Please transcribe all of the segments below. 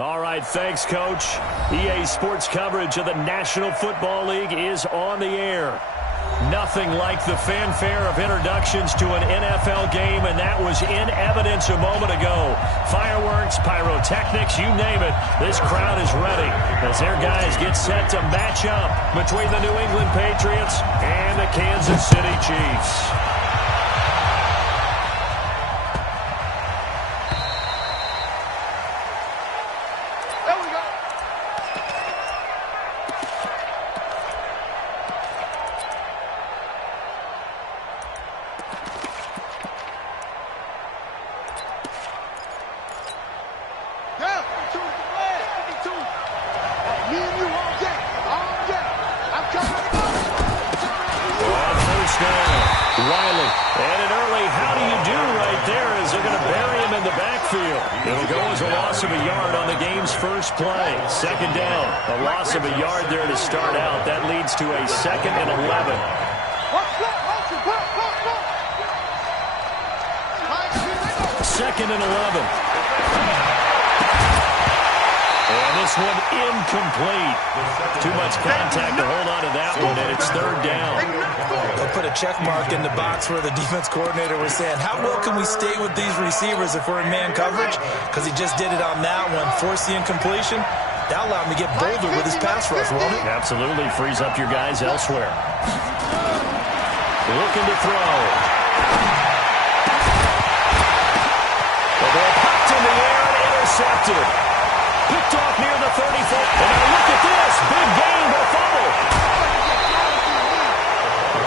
All right, thanks, Coach. EA Sports coverage of the National Football League is on the air. Nothing like the fanfare of introductions to an NFL game, and that was in evidence a moment ago. Fireworks, pyrotechnics, you name it. This crowd is ready as their guys get set to match up between the New England Patriots and the Kansas City Chiefs. Play. Second down. A loss of a yard there to start out. That leads to a 2nd and 11. Second and 11. And this one incomplete. Too much contact to hold on to that one, and it's 3rd down. They'll put a check mark in the box where the defense coordinator was saying, how well can we stay with these receivers if we're in man coverage? Because he just did it on that one. Force the incompletion. That'll allow him to get bolder with his pass rush, won't it? Absolutely. Frees up your guys elsewhere. Looking to throw. The ball popped in the air and intercepted. Picked off near the 34. And now look at this. Big gain, but a fumble.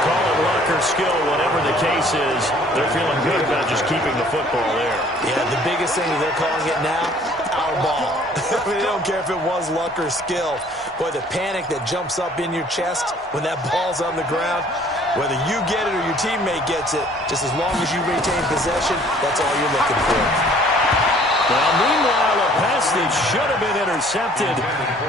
Call it luck or skill, whatever the case is. They're feeling good about just keeping the football there. Yeah, the biggest thing that they're calling it now, our ball. They don't care if it was luck or skill. Boy, the panic that jumps up in your chest when that ball's on the ground, whether you get it or your teammate gets it, just as long as you retain possession, that's all you're looking for. Well, meanwhile, a pass that should have been intercepted,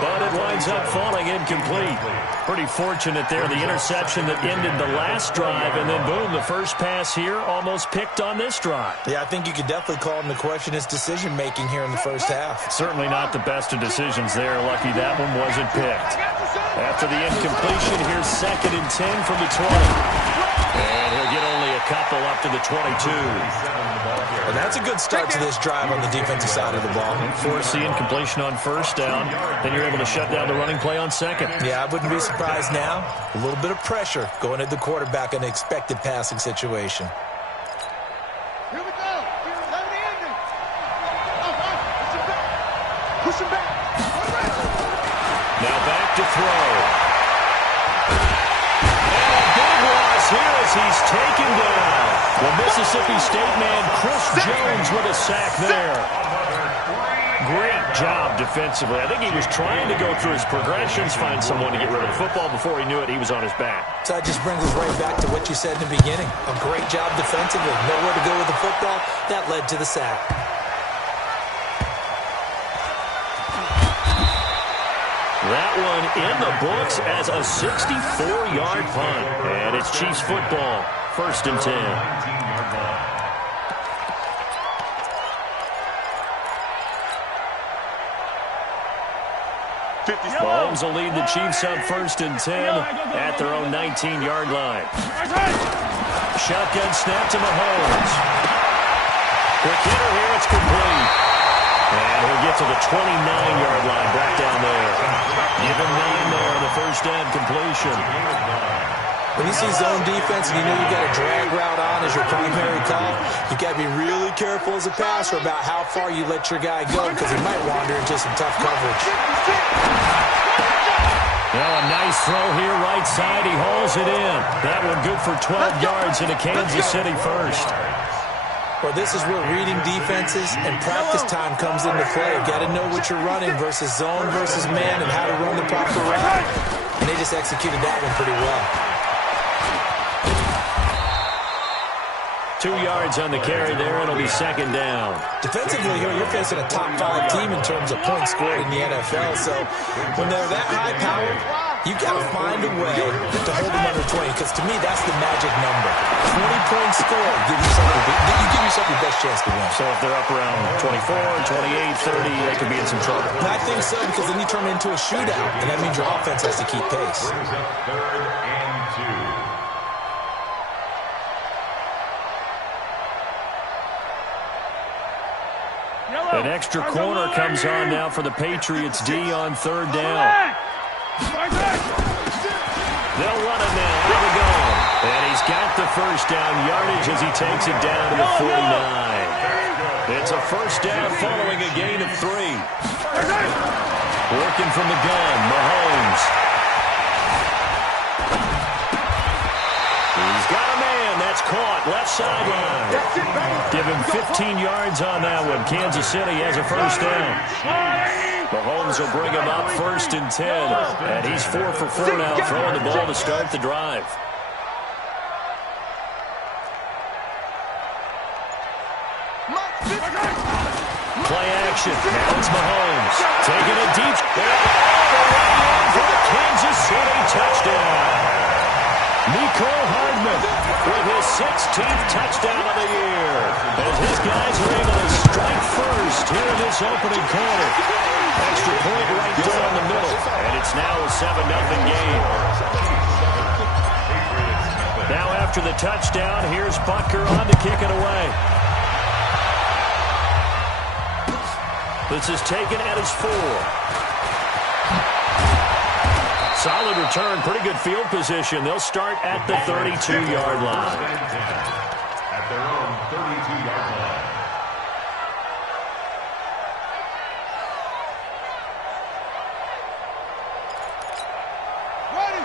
but it winds up falling incomplete. Pretty fortunate there, the interception that ended the last drive, and then boom, the first pass here almost picked on this drive. Yeah, I think you could definitely call him to question his decision-making here in the first half. Certainly not the best of decisions there. Lucky that one wasn't picked. After the incompletion, here's 2nd and 10 from the 20. And he'll get only a couple up to the 22. And that's a good start to this drive on the defensive side of the ball. Force the incompletion on 1st down. Then you're able to shut down the running play on 2nd. Yeah, I wouldn't be surprised now. A little bit of pressure going at the quarterback in an expected passing situation. Here we go. Push him back. Now back to throw. And a big loss here as he's taken down. The Mississippi State man, Chris Jones, with a sack there. Great job defensively. I think he was trying to go through his progressions, find someone to get rid of the football. Before he knew it, he was on his back. So that just brings us right back to what you said in the beginning. A great job defensively. Nowhere to go with the football. That led to the sack. That one in the books as a 64-yard punt. And it's Chiefs football. 1st and 10. Mahomes will lead the Chiefs up 1st and 10 at their own 19-yard line. Shotgun snap to Mahomes. Quick hitter here, it's complete. And he'll get to the 29-yard line, back down there. Give him 9 there on the 1st down completion. When you see zone defense and you know you've got a drag route on as your primary call, you've got to be really careful as a passer about how far you let your guy go because he might wander into some tough coverage. Well, a nice throw here, right side. He hauls it in. That one good for 12 yards into Kansas City 1st. Well, this is where reading defenses and practice time comes into play. You've got to know what you're running versus zone versus man and how to run the proper route. And they just executed that one pretty well. 2 yards on the carry there. It'll be 2nd down. Defensively here, you're facing a top 5 team in terms of points scored in the NFL. So when they're that high-powered, You got to find a way to hold them under 20, because to me, that's the magic number. 20-point score, give yourself your best chance to win. So if they're up around 24, 28, 30, they could be in some trouble. I think so, because then you turn it into a shootout, and that means your offense has to keep pace. Third and 2. An extra corner comes on now for the Patriots D on third down. They'll run it now. Here we go. And he's got the first down yardage as he takes it down to the 49. It's a first down following a gain of 3. Working from the gun, Mahomes. He's got a man. That's caught. Left sideline. Give him 15 yards on that one. Kansas City has a first down. Mahomes will bring him up first and 10. And he's 4 for 4 now, throwing the ball to start the drive. Play action. Now it's Mahomes. Taking it deep. For the Kansas City touchdown. Nicole Hardman with his 16th touchdown of the year. As his guys are able to strike first here in this opening quarter. Extra point right down the middle. And it's now a 7-0 game. Now after the touchdown, here's Butker on to kick it away. This is taken at his 4. Solid return, pretty good field position. They'll start at the 32-yard line. At their own 32-yard line.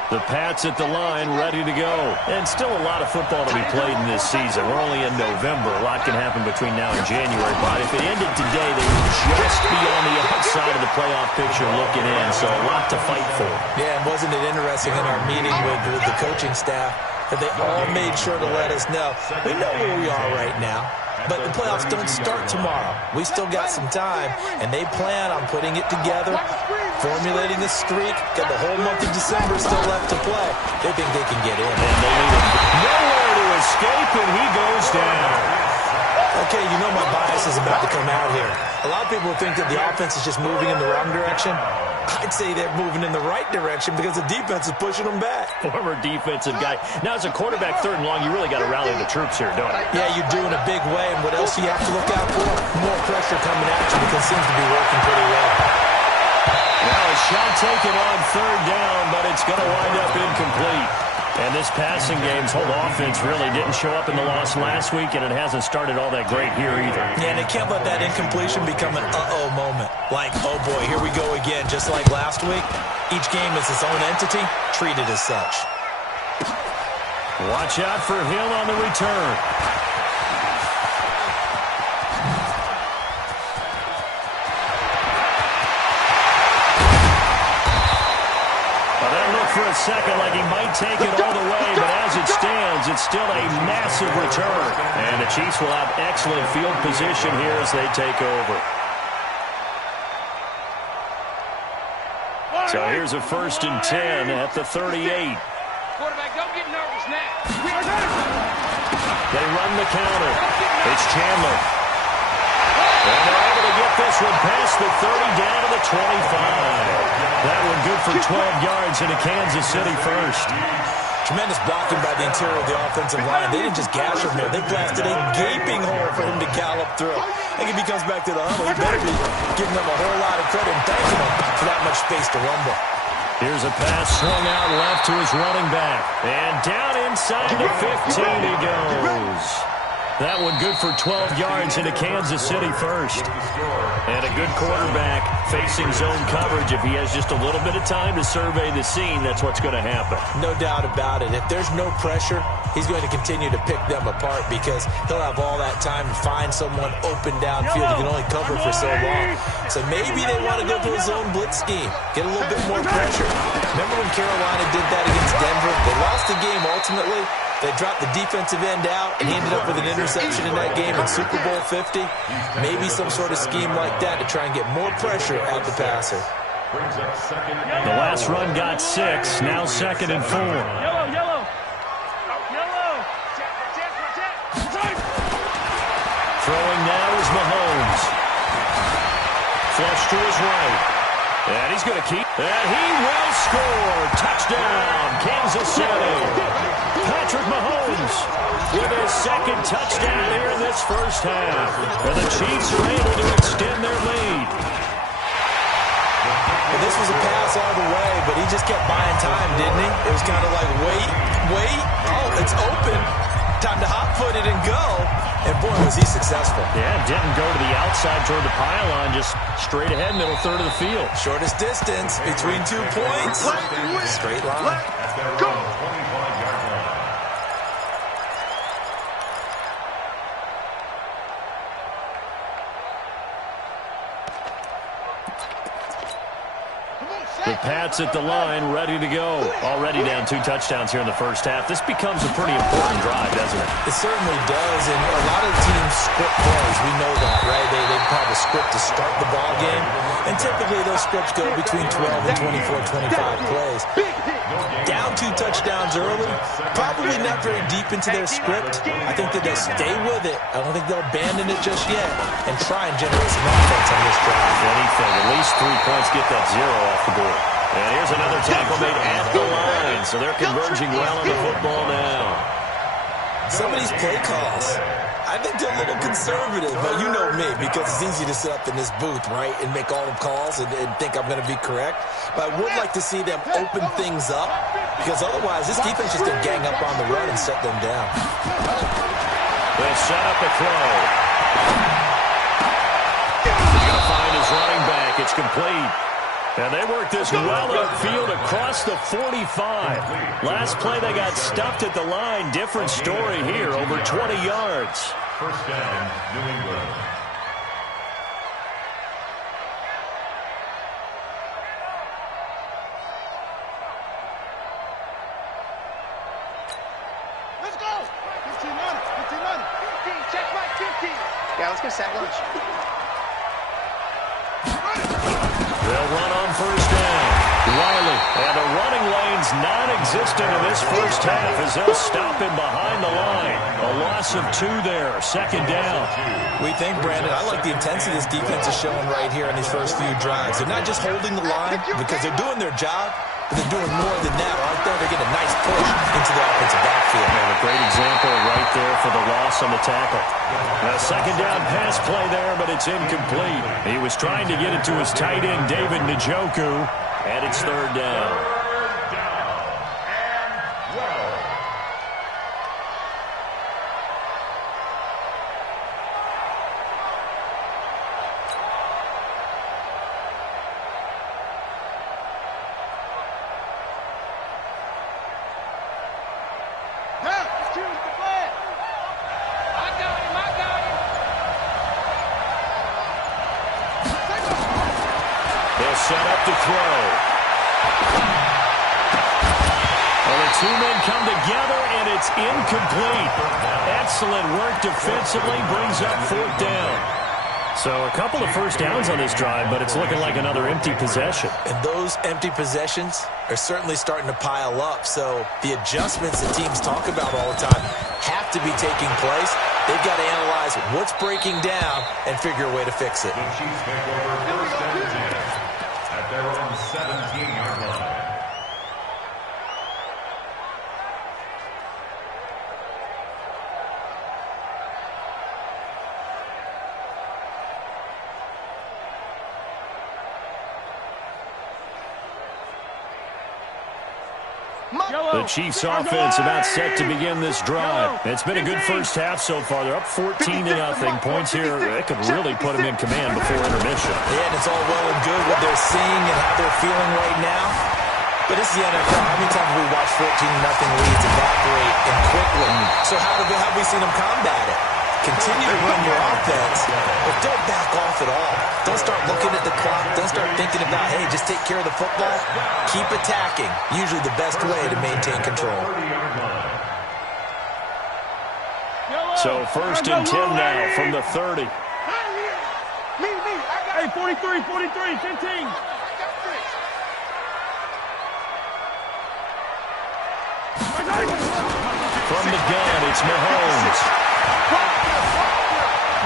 The Pats at the line, ready to go. And still a lot of football to be played in this season. We're only in November. A lot can happen between now and January. But if it ended today, they would just be on the outside of the playoff picture looking in. So a lot to fight for. Yeah, and wasn't it interesting in our meeting with the coaching staff that they all made sure to let us know. We know where we are right now, but the playoffs don't start tomorrow. We still got some time, and they plan on putting it together, formulating a streak, got the whole month of December still left to play. They think they can get in. And they leave nowhere to escape, and he goes down. Okay, you know my bias is about to come out here. A lot of people think that the offense is just moving in the wrong direction. I'd say they're moving in the right direction because the defense is pushing them back. Former defensive guy. Now, as a quarterback, 3rd and long, you really got to rally the troops here, don't you? Yeah, you're doing a big way, and what else do you have to look out for? More pressure coming at you because it seems to be working pretty well. Now a shot taken on 3rd down, but it's going to wind up incomplete. And this passing game's whole offense really didn't show up in the loss last week, and it hasn't started all that great here either. Yeah, and they can't let that incompletion become an uh-oh moment. Like, oh boy, here we go again, just like last week. Each game is its own entity, treated as such. Watch out for Hill on the return. For a second like he might take it all the way, but as it stands, it's still a massive return. And the Chiefs will have excellent field position here as they take over. So here's a 1st and 10 at the 38. Quarterback, don't get nervous now. They run the counter. It's Chandler. And they're able to get this one past the 30 down to the 25. That one good for 12 yards into Kansas City first. Tremendous blocking by the interior of the offensive line. They didn't just gash him there. They blasted a gaping hole for him to gallop through. I think if he comes back to the huddle, he better be giving them a whole lot of credit and thanking him for that much space to rumble. Here's a pass swung out left to his running back. And down inside the 15 he goes. That one good for 12 yards into Kansas City first. And a good quarterback facing zone coverage. If he has just a little bit of time to survey the scene, that's what's going to happen. No doubt about it. If there's no pressure, he's going to continue to pick them apart because he'll have all that time to find someone open downfield. He can only cover for so long. So maybe they want to go to a zone blitz scheme, get a little bit more pressure. Remember when Carolina did that against Denver? They lost the game ultimately. They dropped the defensive end out, and he ended up with an interception in that game in Super Bowl 50. Maybe some sort of scheme like that to try and get more pressure at the passer. Brings up second. The last run got 6, now 2nd and 4. Yellow. Throwing now is Mahomes. Flush to his right. And he's going to keep. And he will score. Touchdown, Kansas City. Patrick Mahomes with his 2nd touchdown here in this first half. And the Chiefs are able to extend their lead. Well, this was a pass all the way, but he just kept buying time, didn't he? It was kind of like, wait. Oh, it's open. Time to hot-foot it and go. And, boy, was he successful. Yeah, didn't go to the outside toward the pylon, just straight ahead, middle third of the field. Shortest distance between 2 points. Straight line. Go! 25-yard line. The Pats at the line, ready to go. Already down 2 touchdowns here in the first half. This becomes a pretty important drive, doesn't it? It certainly does, and a lot of teams script plays. We know that, right? They have a script to start the ball game, and typically those scripts go between 12 and 24, 25 plays. Down 2 touchdowns early, probably not very deep into their script. I think that they'll stay with it. I don't think they'll abandon it just yet and try and generate some offense on this drive. Anything, at least 3 points, get that 0 off the board. And here's another tackle made at the line, so they're converging well on the football now. Some of these play calls, I think they're a little conservative, but you know me, because it's easy to sit up in this booth, right, and make all the calls and think I'm going to be correct. But I would like to see them open things up, because otherwise this defense is going to gang up on the run and shut them down. They set up the throw. He's going to find his running back. It's complete. And they work this well upfield across the 45. Last play they got stuffed at the line. Different story here, over 20 yards. First down, New England. Let's go. 15 minutes. 15, check my 15. Yeah, let's go set lunch. They'll run on first down. Riley, and the running lane's non-existent in this first half as they'll stop him behind the line. A loss of 2 there, 2nd down. We think, Brandon, I like the intensity this defense is showing right here in these first few drives. They're not just holding the line because they're doing their job, but they're doing more than that, aren't they? They're getting a nice push into the offensive backfield. And a great example right there for the loss on the tackle. A 2nd down pass play there, but it's incomplete. He was trying to get it to his tight end, David Njoku, and it's 3rd down. Set up to throw. Well, the 2 men come together, and it's incomplete. Excellent work defensively, brings up 4th down. So a couple of first downs on this drive, but it's looking like another empty possession. And those empty possessions are certainly starting to pile up. So the adjustments that teams talk about all the time have to be taking place. They've got to analyze what's breaking down and figure a way to fix it. The Chiefs make over first down and 10 at their own 17-yard line. The Chiefs offense about set to begin this drive. It's been a good first half so far. They're up 14-0. Points here, that could really put them in command before intermission. Yeah, and it's all well and good what they're seeing and how they're feeling right now. But this is the NFL. How many times have we watched 14-0 leads evaporate and quickly? So how have we seen them combat it? Continue to run your offense, but don't back off at all. Don't start looking at the clock. Don't start thinking about, hey, just take care of the football. Keep attacking. Usually the best way to maintain control. So 1st and 10 now from the 30. Hey, 43, 15. From the gun, it's Mahomes.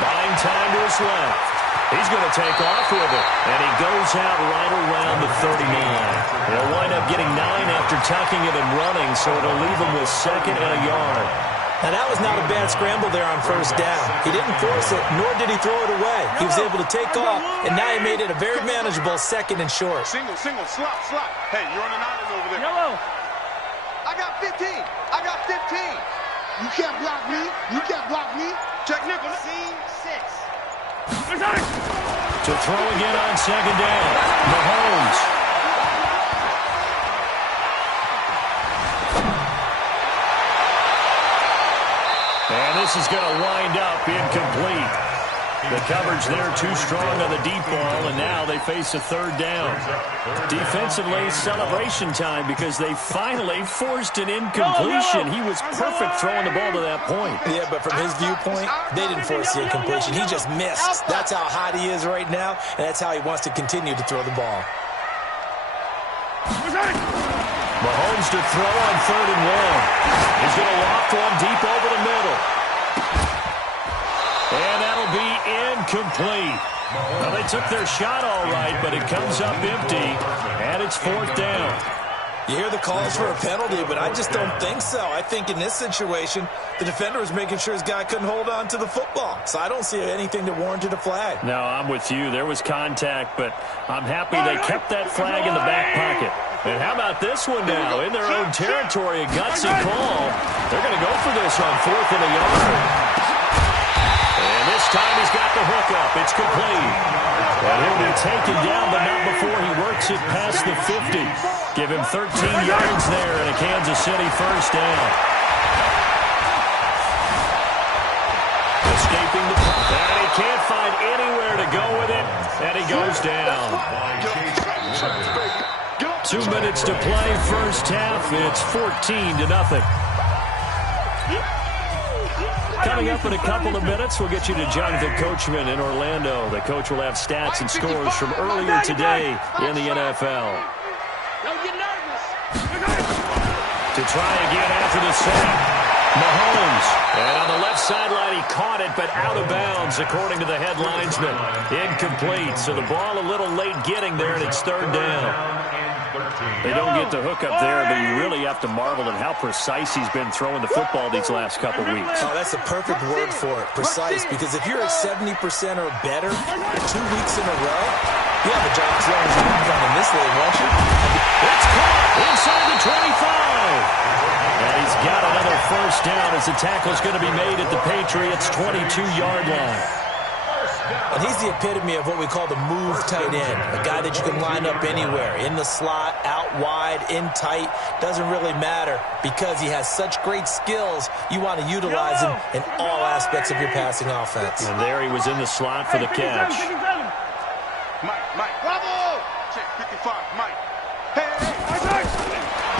Buying time to his left. He's going to take off with it. And he goes out right around the 39. He'll wind up getting 9 after tucking it and running, so it'll leave him with 2nd and a yard. Now, that was not a bad scramble there on 1st down. He didn't force it, nor did he throw it away. He was able to take off, and now he made it a very manageable 2nd and short. Single, slot. Hey, you're on an island over there. Yellow. I got 15. I got 15. You can't block me. You can't block me. Check nickel. Scene 6. To throw again on 2nd down. Mahomes. And this is going to wind up incomplete. The coverage there too strong on the deep ball, and now they face a 3rd down. Defensively, celebration time because they finally forced an incompletion. He was perfect throwing the ball to that point. Yeah, but from his viewpoint, they didn't force the incompletion. He just missed. That's how hot he is right now, and that's how he wants to continue to throw the ball. Mahomes to throw on 3rd and 1. He's going to loft one deep over the middle. And that'll be incomplete. Well, they took their shot all right, but it comes up empty, and it's 4th down. You hear the calls for a penalty, but I just don't think so. I think in this situation, the defender was making sure his guy couldn't hold on to the football. So I don't see anything that warranted a flag. No, I'm with you. There was contact, but I'm happy they kept that flag in the back pocket. And how about this one now? In their own territory, a gutsy call. They're going to go for this on 4th and a yard. And this time he's got the hookup. It's complete. And he'll be taken down, but not before he works it past the 50. Give him 13 yards there and a Kansas City 1st down. Escaping the punt. And he can't find anywhere to go with it. And he goes down. 2 minutes to play, 1st half. It's 14-0. Coming up in a couple of minutes, we'll get you to Jonathan Coachman in Orlando. The coach will have stats and scores from earlier today in the NFL. Don't get nervous. To try again after the sack, Mahomes. And on the left sideline, he caught it, but out of bounds, according to the head linesman. Incomplete, so the ball a little late getting there, and it's 3rd down. They don't get the hook up there, but you really have to marvel at how precise he's been throwing the football these last couple weeks. Oh, that's a perfect word for it, precise, because if you're at 70% or better 2 weeks in a row, you have a job as long as you're running this league, won't you? It's caught inside the 25. And he's got another 1st down as the tackle's going to be made at the Patriots' 22-yard line. And he's the epitome of what we call the move tight end, a guy that you can line up anywhere, in the slot, out wide, in tight, doesn't really matter because he has such great skills. You want to utilize him in all aspects of your passing offense. And there he was in the slot for the catch. Mike, bravo! Check 55, Mike. Hey.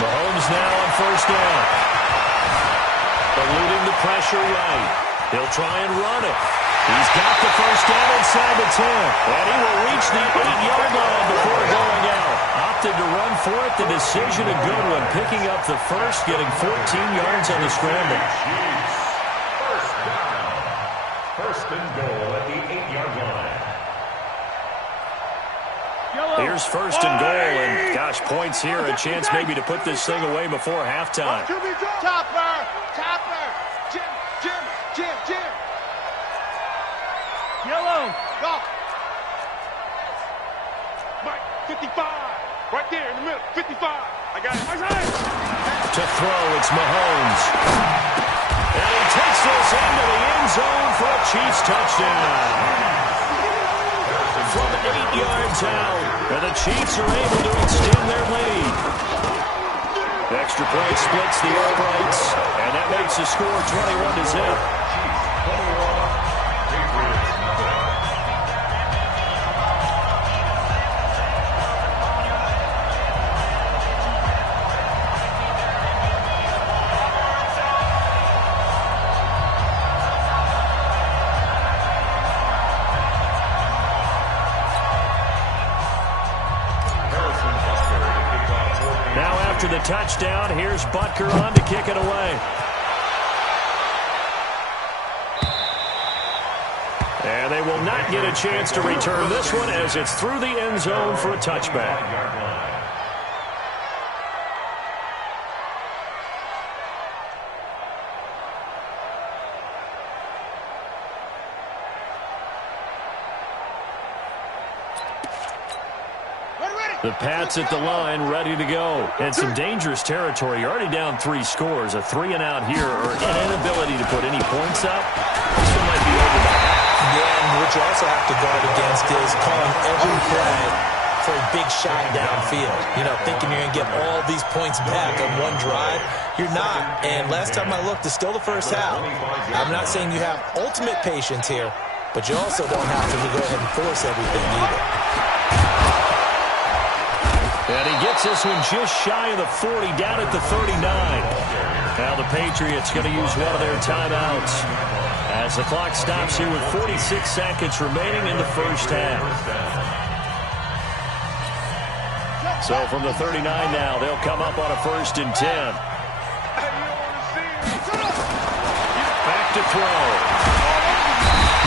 Mahomes now on 1st down. Eluding the pressure right. He'll try and run it. He's got the 1st down inside the 10. And he will reach the 8-yard line before going out. Opted to run for it. The decision a good one. Picking up the 1st, getting 14 yards on the scramble. 1st down. 1st and goal at the 8-yard line. Here's 1st and goal. And, gosh, points here. A chance maybe to put this thing away before halftime. Topper. Jim. Yellow. Go. Mike, 55. Right there in the middle. 55. I got it. To throw, it's Mahomes. And he takes this into the end zone for a Chiefs touchdown. From 8 yards out, and the Chiefs are able to extend their lead. Extra point splits the uprights, and that makes the score 21-0. After the touchdown. Here's Butker on to kick it away. And they will not get a chance to return this one as it's through the end zone for a touchback. The Pats at the line, ready to go. And some dangerous territory. You're already down 3 scores. A 3-and-out here, or an inability to put any points up. This one might be over by half. Yeah, and what you also have to guard against is calling every play for a big shot downfield. You know, thinking you're going to get all these points back on one drive. You're not. And last time I looked, it's still the first half. I'm not saying you have ultimate patience here, but you also don't have to go ahead and force everything either. And he gets this one just shy of the 40, down at the 39. Now the Patriots going to use one of their timeouts as the clock stops here with 46 seconds remaining in the first half. So from the 39 now, they'll come up on a 1st and 10. Back to throw.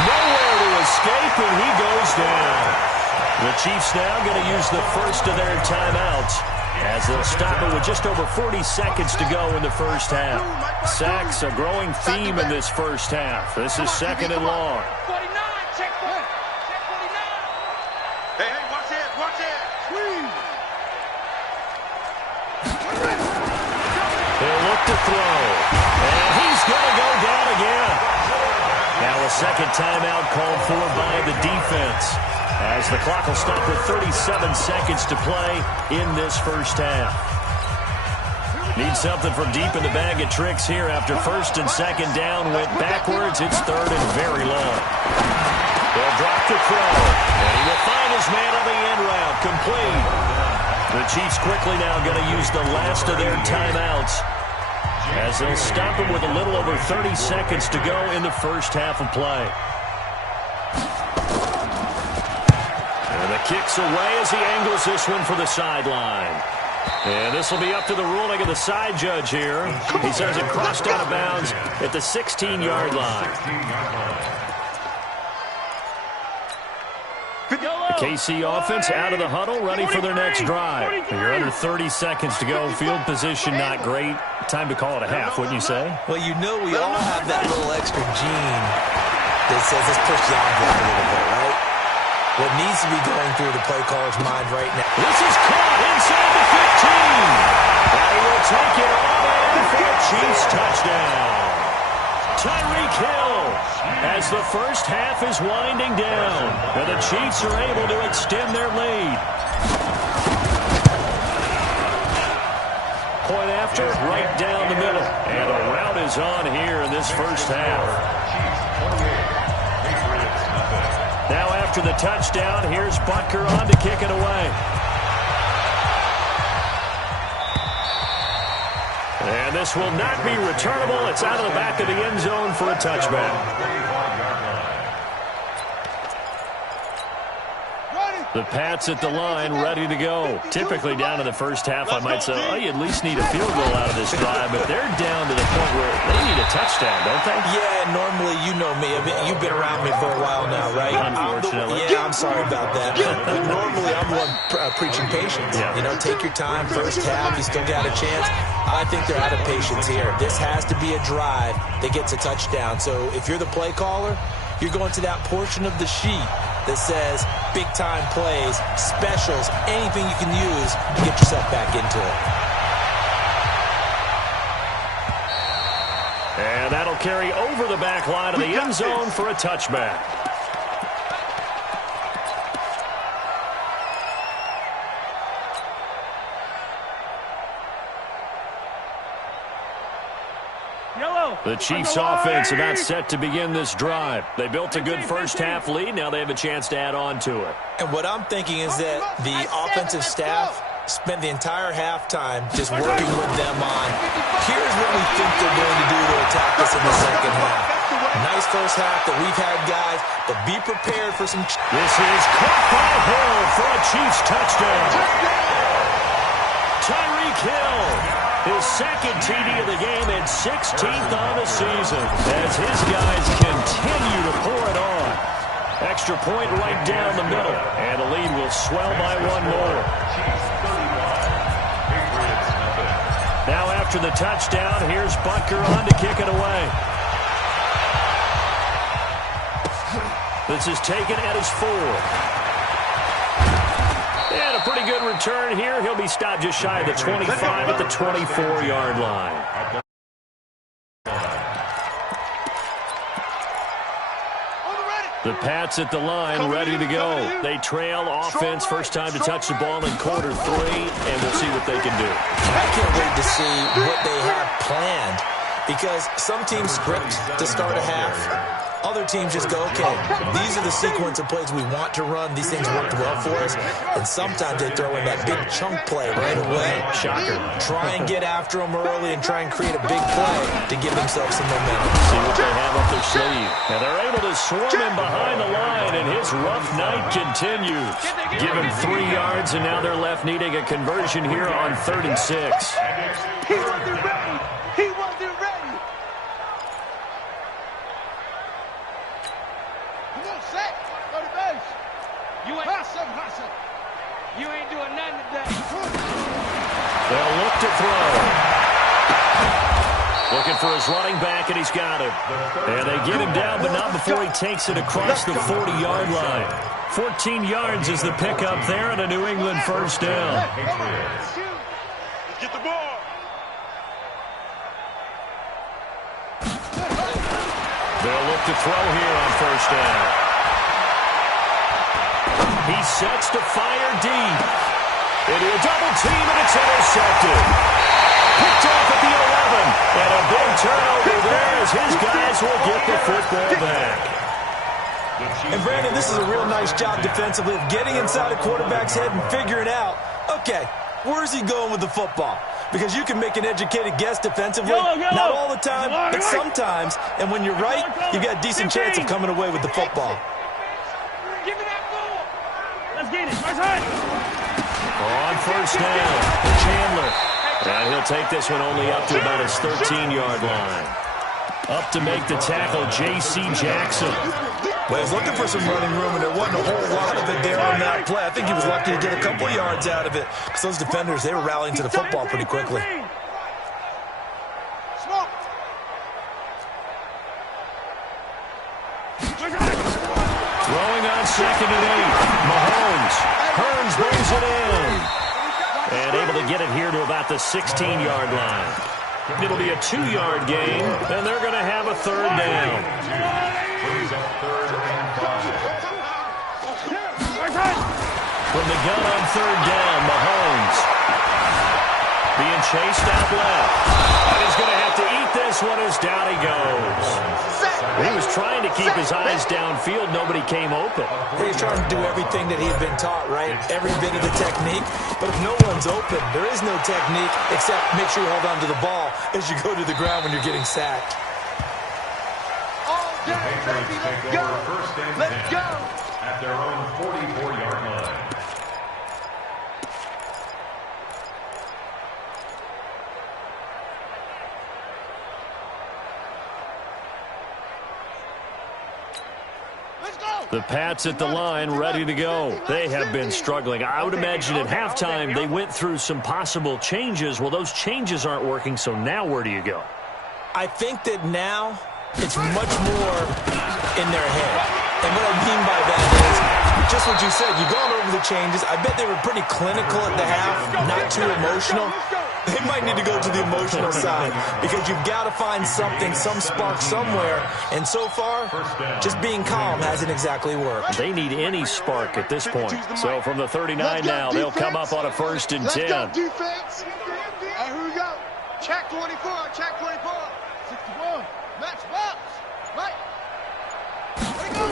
Nowhere to escape, and he goes down. The Chiefs now going to use the first of their timeouts as they'll stop it with just over 40 seconds to go in the first half. Sacks, a growing theme in this first half. This is 2nd and long. 49, check 49. Hey, watch it, watch it. He'll look to throw. And he's going to go down again. Now a second timeout called for by the defense, as the clock will stop with 37 seconds to play in this first half. Need something from deep in the bag of tricks here after 1st and 2nd down went backwards. It's 3rd and very long. They'll drop the throw, and he will find his man on the end route, complete. The Chiefs quickly now going to use the last of their timeouts as they'll stop him with a little over 30 seconds to go in the first half of play. And the kick's away as he angles this one for the sideline. And this will be up to the ruling of the side judge here. He says it crossed out of bounds at the 16-yard line. The KC offense out of the huddle, ready for their next drive. You're under 30 seconds to go. Field position not great. Time to call it a half, wouldn't you say? Well, you know we all have that little extra gene that says let's push the envelope a little bit, right? What needs to be going through the play caller's mind right now. This is caught inside the 15. And he will take it all in for a Chiefs touchdown. Tyreek Hill, as the first half is winding down, and the Chiefs are able to extend their lead. Point after, right down the middle. And the route is on here in this first half. Now after the touchdown, here's Butker on to kick it away. And this will not be returnable. It's out of the back of the end zone for a touchback. The Pats at the line, ready to go. Typically down in the first half, I might say, oh, you at least need a field goal out of this drive, but they're down to the point where they need a touchdown, don't they? Yeah, normally, you know me. I mean, you've been around me for a while now, right? Unfortunately. I'm sorry about that. But normally, I'm the one preaching patience. Yeah. You know, take your time. First half, you still got a chance. I think they're out of patience here. This has to be a drive that gets a touchdown. So if you're the play caller, you're going to that portion of the sheet that says big-time plays, specials, anything you can use to get yourself back into it. And that'll carry over the back line of the end zone for a touchback. The Chiefs offense about set to begin this drive. They built a good first half lead. Now they have a chance to add on to it. And what I'm thinking is that the offensive staff spent the entire halftime just working with them on, here's what we think they're going to do to attack us in the second half. Nice first half that we've had, guys, but be prepared for some... This is caught by Hill for a Chiefs touchdown. Tyreek Hill. His second TD of the game and 16th on the season as his guys continue to pour it on. Extra point right down the middle, and the lead will swell by one more. Now after the touchdown, here's Butker on to kick it away. This is taken at his 4. And a pretty good return here. He'll be stopped just shy of the 25 at the 24-yard line. The Pats at the line, ready to go. They trail offense, first time to touch the ball in quarter 3, and we'll see what they can do. I can't wait to see what they have planned, because some teams script to start a half. Other teams just go, okay, these are the sequence of plays we want to run. These things worked well for us. And sometimes they throw in that big chunk play right away. Shocker. Try and get after them early and try and create a big play to give themselves some momentum. See what they have up their sleeve. And they're able to swarm him behind the line, and his rough night continues. Give him 3 yards, and now they're left needing a conversion here on 3rd and 6. He wasn't ready. He wasn't ready. Come on, set. Go to base. You ain't doing nothing today. They'll look to throw. Looking for his running back, and he's got him. And they get him down, but not before he takes it across the 40-yard line. 14 yards is the pickup there, and a New England first down. Let's get the ball. They'll look to throw here on first down. He sets to fire deep. Into a double team, and it's intercepted. Picked off at the 11. And a big turnover there as his guys will get the football back. And Brandon, this is a real nice job defensively of getting inside a quarterback's head and figuring out, okay, where's he going with the football? Because you can make an educated guess defensively. Not all the time, but sometimes. And when you're right, you've got a decent chance of coming away with the football. Give me that ball. Let's get it. On first down, Chandler. And he'll take this one only up to about his 13-yard line. Up to make the tackle, J.C. Jackson. Well, he's looking for some running room, and there wasn't a whole lot of it there on that play. I think he was lucky to get a couple yards out of it, because those defenders, they were rallying to the football pretty quickly. Throwing on 2nd and 8. Mahomes. Hearns brings it in. And able to get it here to about the 16-yard line. It'll be a 2-yard gain, and they're going to have a 3rd down. From the gun on 3rd down, Mahomes. Being chased out left. And he's going to have to eat this one as down he goes. He was trying to keep his eyes downfield. Nobody came open. He's trying to do everything that he had been taught, right? Every bit of the technique. But if no one's open, there is no technique except make sure you hold on to the ball as you go to the ground when you're getting sacked. All day, baby. Let's go. Let's go. At their own 44-yard line. The Pats at the line, ready to go. They have been struggling. I would imagine at halftime they went through some possible changes. Well, those changes aren't working, so now where do you go? I think that now it's much more in their head. And what I mean by that is just what you said. You've gone over the changes. I bet they were pretty clinical at the half, not too emotional. They might need to go to the emotional side because you've got to find something, some spark somewhere. And so far, just being calm hasn't exactly worked. They need any spark at this point. So from the 39 now, they'll come up on a 1st and 10. Let's go, defense. And here we go. Check 24. Check 24. 61. Match box. Right. Ready, go.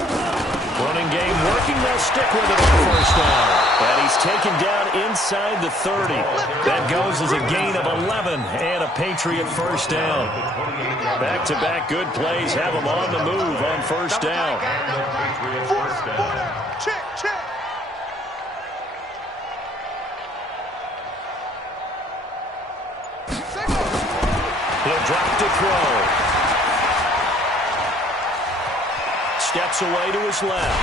Running game working. They'll stick with it on 1st down. And he's taken down inside the 30. That goes as a gain of 11 and a Patriot 1st down. Back-to-back good plays have them on the move on 1st down. Check, check. He'll drop to throw. Steps away to his left.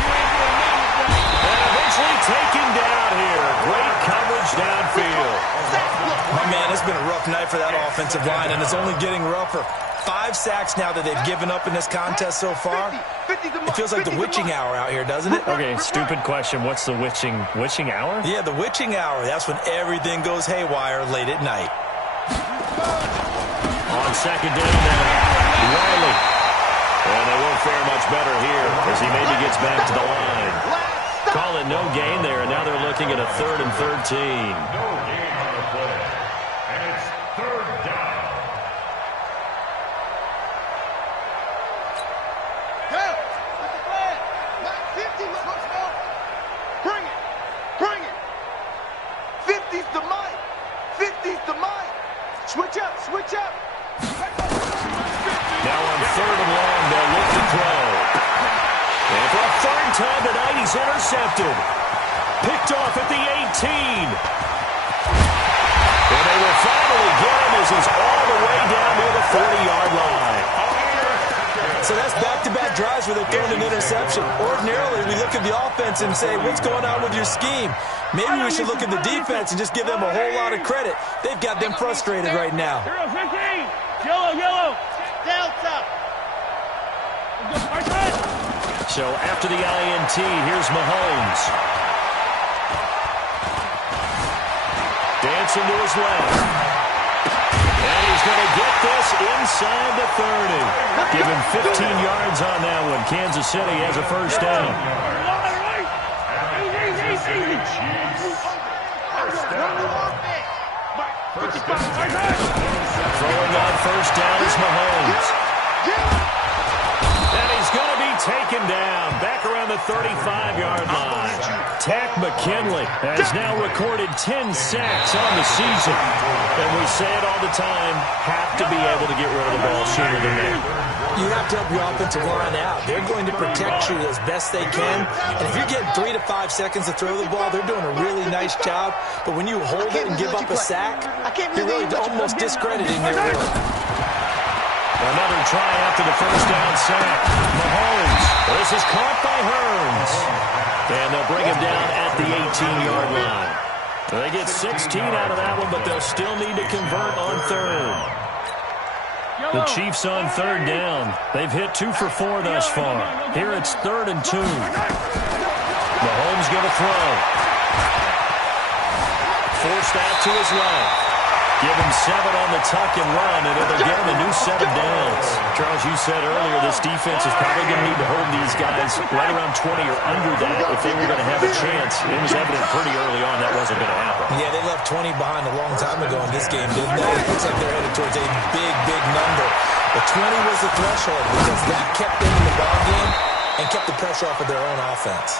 And eventually taken down here. Great coverage downfield. My man, it's been a rough night for that offensive line, and it's only getting rougher. 5 sacks now that they've given up in this contest so far. It feels like the witching hour out here, doesn't it? Okay, stupid question. What's the witching hour? Yeah, the witching hour. That's when everything goes haywire late at night. On second down now, Riley. And they won't fare much better here as he maybe gets back to the line. Call it no gain there, and now they're looking at a 3rd and 13. No gain on the play. And it's 3rd down. Bring it! Bring it! 50's the mic! 50's the mic! Switch up! Switch up! Now on 3rd and long, they'll look to throw. And for a 3rd time tonight, he's intercepted. Picked off at the 18. And they will finally get him as he's all the way down near the 40-yard line. So that's back-to-back drives where they've thrown an interception. Ordinarily, we look at the offense and say, what's going on with your scheme? Maybe we should look at the defense and just give them a whole lot of credit. They've got them frustrated right now. Hero 15. Yellow. Delta! So after the INT, here's Mahomes. Dancing to his left. And he's going to get this inside the 30. Give him 15 yards on that one. Kansas City has a 1st down. Throwing on 1st down is Mahomes. And he's going to be taken down back around the 35-yard line. Tack McKinley has now recorded 10 sacks on the season. And we say it all the time, have to be able to get rid of the ball sooner than that. You have to help your offensive line out. They're going to protect you as best they can. And if you're getting 3 to 5 seconds to throw the ball, they're doing a really nice job. But when you hold it and give up a sack, you're really almost discrediting their work. Another try after the 1st down sack. Mahomes. This is caught by Hearns. And they'll bring him down at the 18-yard line. They get 16 out of that one, but they'll still need to convert on 3rd. The Chiefs on 3rd down. They've hit 2 for 4 thus far. Here it's 3rd and 2. Mahomes going to throw. Forced out to his left. Give him 7 on the tuck and run, and it'll get him a new set of downs. Charles, you said earlier this defense is probably going to need to hold these guys right around 20 or under that if they were going to have a chance. It was evident pretty early on that wasn't going to happen. Yeah, they left 20 behind a long time ago in this game, didn't they? It looks like they're headed towards a big, big number. But 20 was the threshold because that kept them in the ballgame and kept the pressure off of their own offense.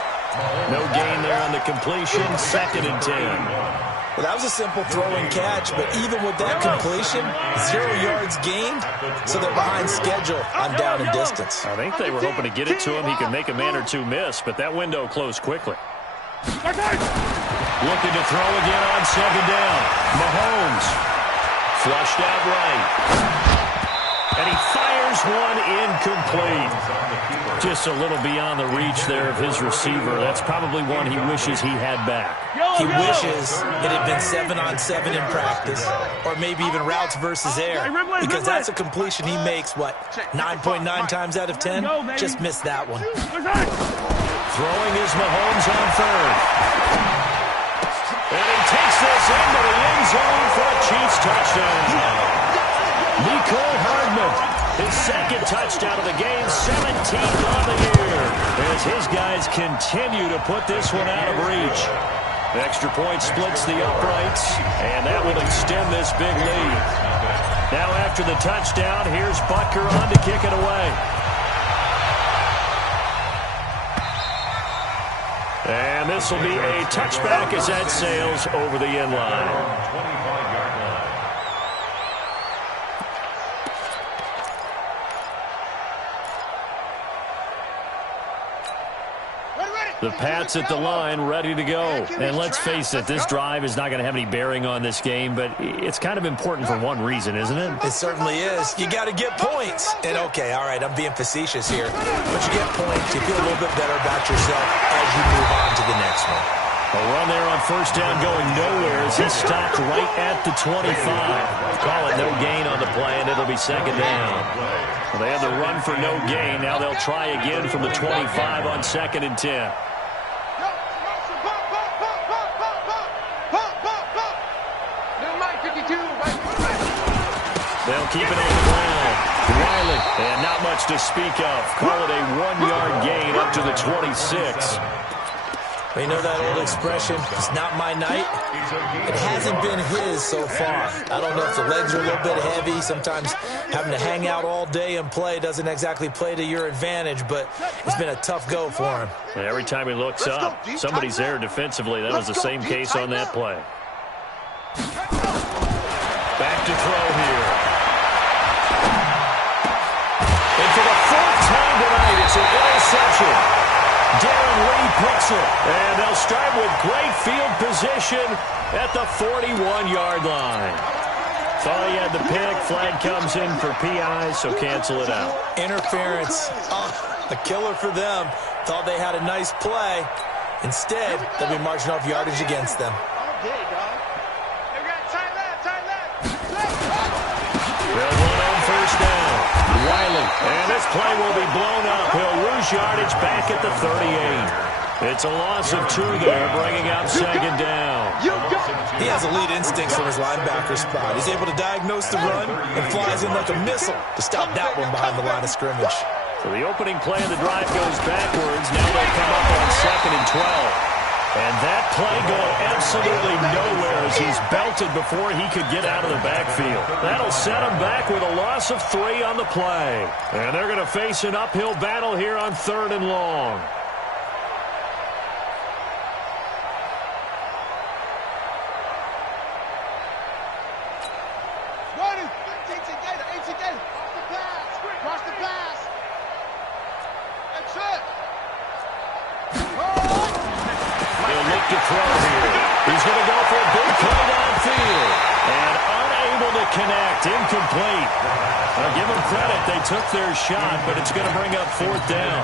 No gain there on the completion, 2nd and 10. Well, that was a simple throw and catch, but even with that completion, 0 yards gained, so they're behind schedule on down and distance. I think they were hoping to get it to him. He could make a man or two miss, but that window closed quickly. Looking to throw again on 2nd down. Mahomes flushed out right. And he fires one incomplete. Just a little beyond the reach there of his receiver. That's probably one he wishes he had back. He wishes it had been 7-on-7 in practice, or maybe even routes versus air, because that's a completion he makes, 9.9 times out of 10? Just missed that one. Throwing is Mahomes on 3rd. And he takes this into the end zone for a Chiefs touchdown. Nicole Hardman, his 2nd touchdown of the game, 17 on the year. As his guys continue to put this one out of reach. The extra point splits the uprights, and that will extend this big lead. Now after the touchdown, here's Butker on to kick it away. And this will be a touchback as that sails over the end line. Ready, ready! The Pats at the line, ready to go. And let's face it, this drive is not going to have any bearing on this game, but it's kind of important for one reason, isn't it? It certainly is. You got to get points. And, okay, all right, I'm being facetious here. But you get points, you feel a little bit better about yourself as you move on to the next one. A run there on first down going nowhere as he's stopped right at the 25. Call it no gain on the play, and it'll be second down. Well, they had the run for no gain. Now they'll try again from the 25 on 2nd and 10. They'll keep it on the ground. Riley, and not much to speak of. Call it a 1-yard gain up to the 26. You know that old expression, it's not my night? It hasn't been his so far. I don't know if the legs are a little bit heavy. Sometimes having to hang out all day and play doesn't exactly play to your advantage, but it's been a tough go for him. And every time he looks up, somebody's there defensively. That was the same case on that play. Back to throw here. And for the 4th time tonight, it's an interception. Darren Lee picks it, and they'll start with great field position at the 41-yard line. Thought he had the pick. Flag comes in for PI, so cancel it out. Interference. A killer for them. Thought they had a nice play. Instead, they'll be marching off yardage against them. They'll run on first down. Riley, and this play will be blown up. He'll lose yardage back at the 38. It's a loss of 2 there, bringing up second down. He has elite instincts from his linebacker spot. He's able to diagnose the run and flies in like a missile to stop that one behind the line of scrimmage. So the opening play of the drive goes backwards. Now they'll come up on 2nd and 12. And that play going absolutely nowhere as he's belted before he could get out of the backfield. That'll set him back with a loss of 3 on the play. And they're going to face an uphill battle here on 3rd and long. To throw here. He's going to go for a big play downfield. And unable to connect. Incomplete. Now give them credit. They took their shot, but it's going to bring up 4th down.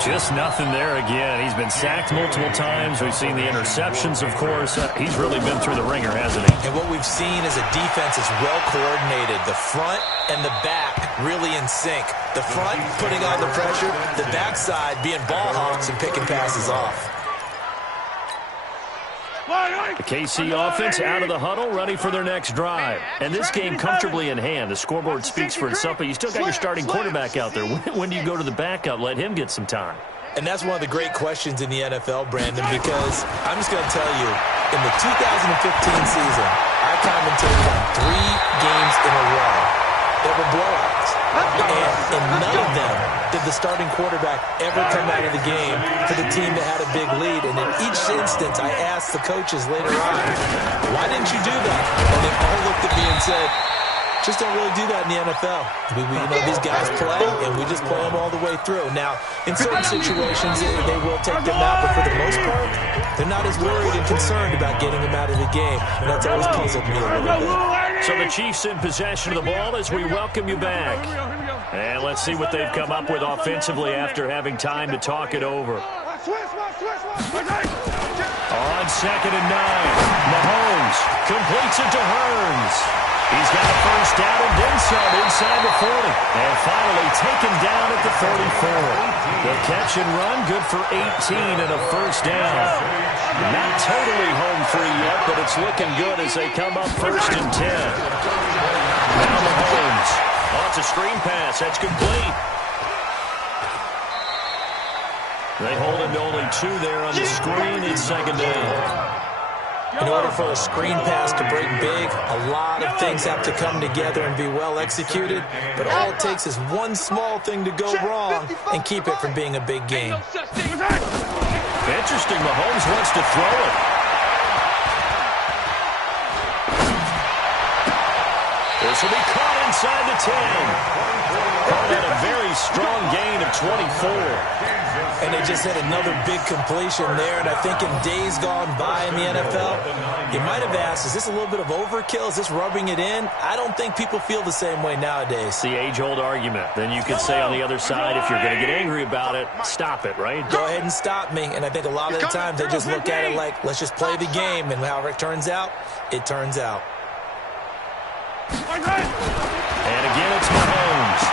Just nothing there again. He's been sacked multiple times. We've seen the interceptions, of course. He's really been through the ringer, hasn't he? And what we've seen is a defense that's well coordinated. The front and the back really in sync. The front putting on the pressure. The backside being ball hawks and picking passes off. The KC offense out of the huddle, ready for their next drive. And this game comfortably in hand. The scoreboard speaks for itself, but you still got your starting quarterback out there. When do you go to the backup? Let him get some time. And that's one of the great questions in the NFL, Brandon, because I'm just going to tell you, in the 2015 season, I commentated on 3 games in a row that were blowouts. And in none of them did the starting quarterback ever come out of the game for the team that had a big lead. And in each instance, I asked the coaches later on, why didn't you do that? And they all looked at me and said, just don't really do that in the NFL. You know, these guys play, and we just play them all the way through. Now, in certain situations, they will take them out, but for the most part, they're not as worried and concerned about getting them out of the game. And that's always puzzled me a little bit. So the Chiefs in possession of the ball as we welcome you back. And let's see what they've come up with offensively after having time to talk it over. On 2nd and 9, Mahomes completes it to Hearns. He's got a first down and then some inside the 40. And finally taken down at the 34. The catch and run, good for 18 and a first down. Not totally home free yet, but it's looking good as they come up 1st and 10. Now Mahomes. Oh, it's a screen pass. That's complete. They hold him to only 2 there on the screen. It's 2nd down. In order for a screen pass to break big, a lot of things have to come together and be well executed. But all it takes is one small thing to go wrong and keep it from being a big game. Interesting. Mahomes wants to throw it. This will be caught inside the 10. Caught at a very strong gain of 24. And they just had another big completion there. And I think in days gone by in the NFL, you might have asked, is this a little bit of overkill? Is this rubbing it in? I don't think people feel the same way nowadays. It's the age-old argument. Then you could say on the other side, if you're going to get angry about it, stop it, right? Go ahead and stop me. And I think a lot of the times they just look at it like, let's just play the game. And however it turns out, it turns out. And again, it's Mahomes.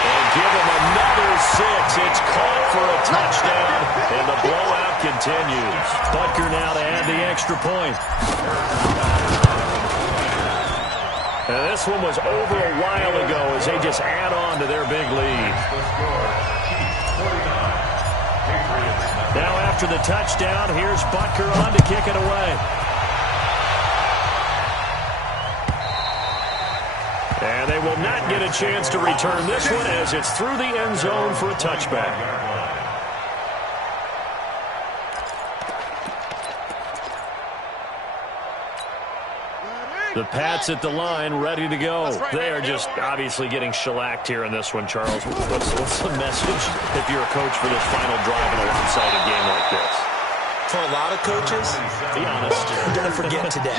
And give him another 6. It's caught for a touchdown, and the blowout continues. Butker now to add the extra point. And this one was over a while ago as they just add on to their big lead. Now after the touchdown, here's Butker on to kick it away. And they will not get a chance to return this one as it's through the end zone for a touchback. The Pats at the line, ready to go. They are just obviously getting shellacked here in this one, Charles. What's the message if you're a coach for this final drive in a lopsided game like this? For a lot of coaches, be honest. Don't forget today.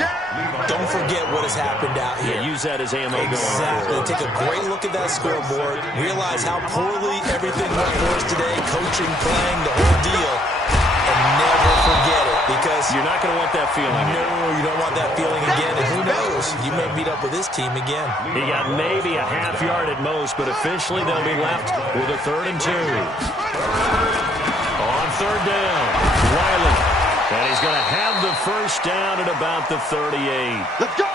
Don't forget what has happened out here. Yeah, use that as ammo. Exactly. Take a great look at that scoreboard. Realize how poorly everything went for us today. Coaching, playing, the whole deal. And never forget it, because you're not going to want that feeling again. No, you don't want that feeling again. And who knows? You may meet up with this team again. He got maybe a half yard at most, but officially they'll be left with a 3rd and 2. On 3rd down, Wiley. And he's going to have the first down at about the 38. Let's go!